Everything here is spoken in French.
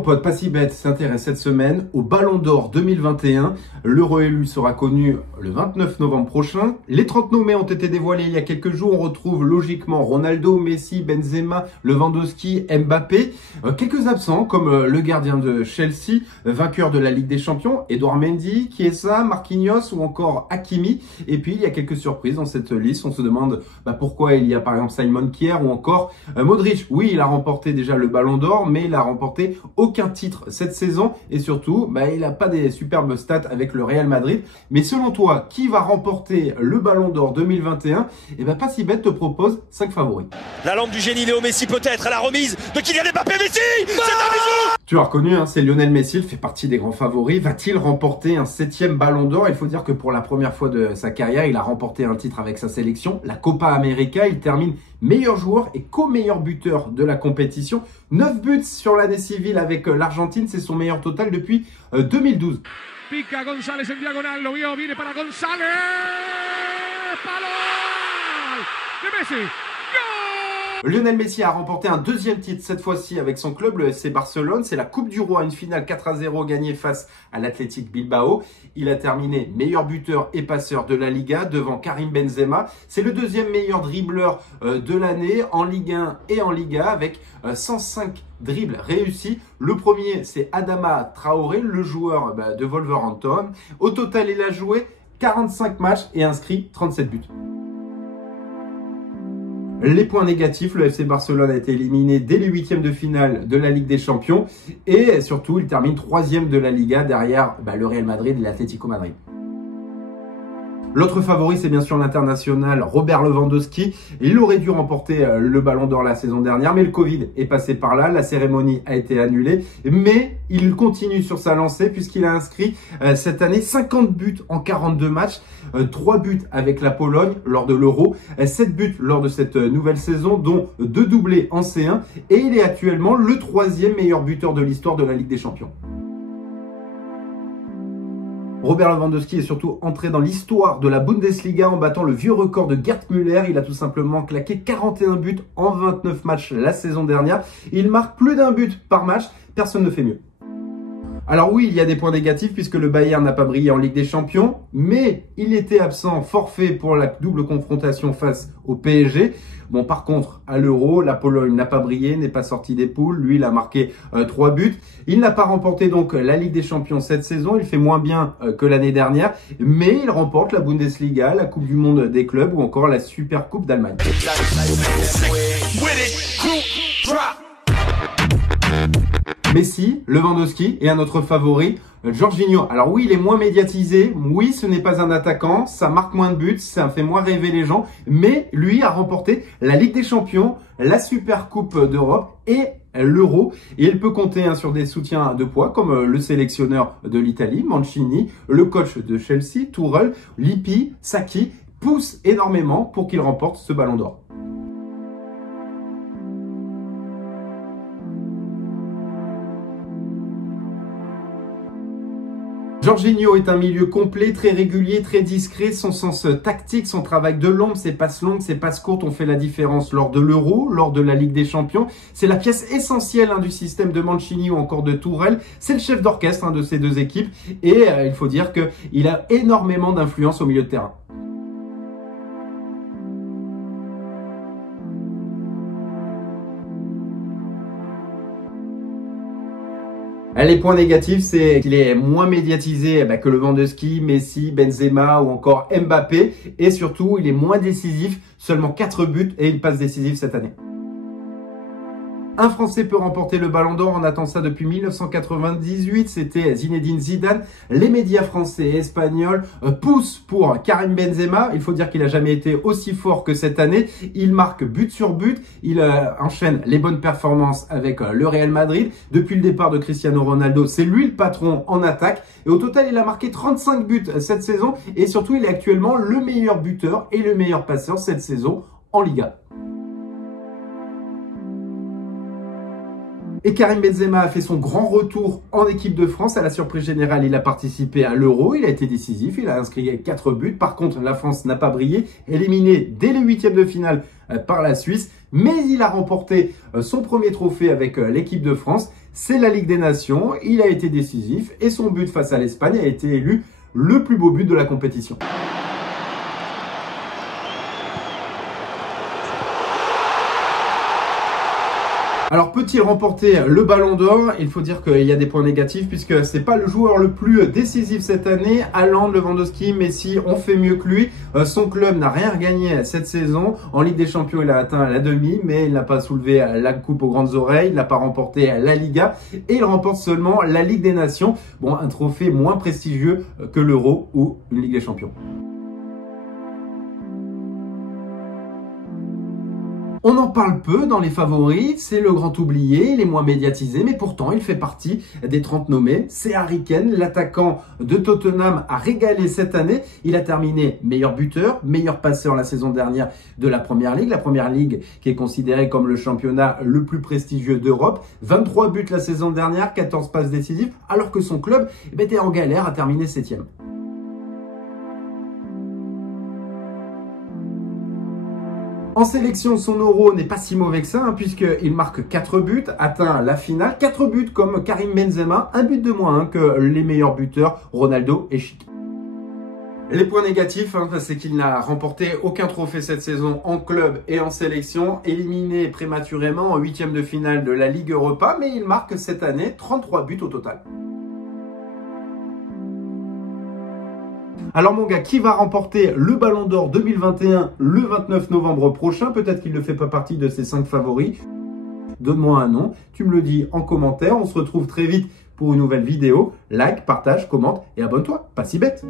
mon pote, pas si bête, s'intéresse cette semaine au Ballon d'Or 2021. L'heureux élu sera connu le 29 novembre prochain. Les 30 nommés ont été dévoilés il y a quelques jours. On retrouve logiquement Ronaldo, Messi, Benzema, Lewandowski, Mbappé. Quelques absents comme le gardien de Chelsea, vainqueur de la Ligue des Champions, Edouard Mendy, Chiesa, Marquinhos ou encore Hakimi. Et puis il y a quelques surprises dans cette liste. On se demande pourquoi il y a par exemple Simon Kjær ou encore Modric. Oui, il a remporté déjà le Ballon d'Or, mais il a remporté aucun titre cette saison et surtout, il n'a pas des superbes stats avec le Real Madrid. Mais selon toi, qui va remporter le Ballon d'Or 2021? Pas si bête te propose 5 favoris. La lampe du génie Léo Messi peut-être à la remise de Kylian Mbappé. Messi, c'est un bijou. Tu as reconnu, c'est Lionel Messi, il fait partie des grands favoris. Va-t-il remporter un 7e Ballon d'Or? Il faut dire que pour la première fois de sa carrière, il a remporté un titre avec sa sélection, la Copa América. Il termine meilleur joueur et co-meilleur buteur de la compétition. 9 buts sur l'année civile avec l'Argentine, c'est son meilleur total depuis 2012. Pica González en diagonal, lo vio, viene para González. Palo de Messi. Lionel Messi a remporté un 2e titre cette fois-ci avec son club, le FC Barcelone. C'est la Coupe du Roi, une finale 4-0 gagnée face à l'Athletic Bilbao. Il a terminé meilleur buteur et passeur de la Liga devant Karim Benzema. C'est le 2e meilleur dribbleur de l'année en Ligue 1 et en Liga avec 105 dribbles réussis. Le premier, c'est Adama Traoré, le joueur de Wolverhampton. Au total, il a joué 45 matchs et inscrit 37 buts. Les points négatifs, le FC Barcelone a été éliminé dès les 8e de finale de la Ligue des Champions et surtout il termine 3e de la Liga derrière le Real Madrid et l'Atlético Madrid. L'autre favori, c'est bien sûr l'international Robert Lewandowski. Il aurait dû remporter le Ballon d'Or la saison dernière, mais le Covid est passé par là. La cérémonie a été annulée, mais il continue sur sa lancée puisqu'il a inscrit cette année 50 buts en 42 matchs, 3 buts avec la Pologne lors de l'Euro, 7 buts lors de cette nouvelle saison, dont 2 doublés en C1, et il est actuellement le 3e meilleur buteur de l'histoire de la Ligue des Champions. Robert Lewandowski est surtout entré dans l'histoire de la Bundesliga en battant le vieux record de Gerd Müller. Il a tout simplement claqué 41 buts en 29 matchs la saison dernière. Il marque plus d'1 but par match. Personne ne fait mieux. Alors oui, il y a des points négatifs puisque le Bayern n'a pas brillé en Ligue des Champions, mais il était absent, forfait pour la double confrontation face au PSG. Bon, par contre, à l'Euro, la Pologne n'a pas brillé, n'est pas sorti des poules. Lui, il a marqué 3 buts. Il n'a pas remporté donc la Ligue des Champions cette saison. Il fait moins bien que l'année dernière, mais il remporte la Bundesliga, la Coupe du Monde des clubs ou encore la Super Coupe d'Allemagne. Messi, Lewandowski et un autre favori, Jorginho. Alors oui, il est moins médiatisé, oui, ce n'est pas un attaquant, ça marque moins de buts, ça fait moins rêver les gens, mais lui a remporté la Ligue des Champions, la Super Coupe d'Europe et l'Euro. Et il peut compter sur des soutiens de poids comme le sélectionneur de l'Italie, Mancini, le coach de Chelsea, Tuchel, Lippi, Sacchi, poussent énormément pour qu'il remporte ce Ballon d'Or. Jorginho est un milieu complet, très régulier, très discret. Son sens tactique, son travail de l'ombre, ses passes longues, ses passes courtes ont fait la différence lors de l'Euro, lors de la Ligue des Champions. C'est la pièce essentielle du système de Mancini ou encore de Tuchel. C'est le chef d'orchestre de ces deux équipes et il faut dire qu'il a énormément d'influence au milieu de terrain. Les points négatifs, c'est qu'il est moins médiatisé que Lewandowski, Messi, Benzema ou encore Mbappé. Et surtout, il est moins décisif, seulement 4 buts et une passe décisive cette année. Un Français peut remporter le Ballon d'Or, on attend ça depuis 1998, c'était Zinedine Zidane. Les médias français et espagnols poussent pour Karim Benzema. Il faut dire qu'il n'a jamais été aussi fort que cette année. Il marque but sur but, il enchaîne les bonnes performances avec le Real Madrid. Depuis le départ de Cristiano Ronaldo, c'est lui le patron en attaque. Et au total, il a marqué 35 buts cette saison. Et surtout, il est actuellement le meilleur buteur et le meilleur passeur cette saison en Liga. Et Karim Benzema a fait son grand retour en équipe de France. À la surprise générale, il a participé à l'Euro, il a été décisif, il a inscrit 4 buts. Par contre, la France n'a pas brillé, éliminé dès les 8e de finale par la Suisse. Mais il a remporté son premier trophée avec l'équipe de France. C'est la Ligue des Nations. Il a été décisif et son but face à l'Espagne a été élu le plus beau but de la compétition. Alors peut-il remporter le Ballon d'Or? Il faut dire qu'il y a des points négatifs puisque c'est pas le joueur le plus décisif cette année. Haaland, Lewandowski, Messi ont fait mieux que lui. Son club n'a rien gagné cette saison. En Ligue des Champions, il a atteint la demi, mais il n'a pas soulevé la coupe aux grandes oreilles. Il n'a pas remporté la Liga et il remporte seulement la Ligue des Nations. Bon, un trophée moins prestigieux que l'Euro ou une Ligue des Champions. On en parle peu dans les favoris, c'est le grand oublié, il est moins médiatisé, mais pourtant il fait partie des 30 nommés. C'est Harry Kane, l'attaquant de Tottenham, a régalé cette année. Il a terminé meilleur buteur, meilleur passeur la saison dernière de la Première Ligue. La Première Ligue qui est considérée comme le championnat le plus prestigieux d'Europe. 23 buts la saison dernière, 14 passes décisives, alors que son club était en galère à terminer 7e. En sélection, son Euro n'est pas si mauvais que ça, puisqu'il marque 4 buts, atteint la finale. 4 buts comme Karim Benzema, un but de moins que les meilleurs buteurs, Ronaldo et Chic. Les points négatifs, c'est qu'il n'a remporté aucun trophée cette saison en club et en sélection, éliminé prématurément en 8e de finale de la Ligue Europa, mais il marque cette année 33 buts au total. Alors mon gars, qui va remporter le Ballon d'Or 2021 le 29 novembre prochain? Peut-être qu'il ne fait pas partie de ces 5 favoris. Donne-moi un nom, tu me le dis en commentaire. On se retrouve très vite pour une nouvelle vidéo. Like, partage, commente et abonne-toi. Pas si bête.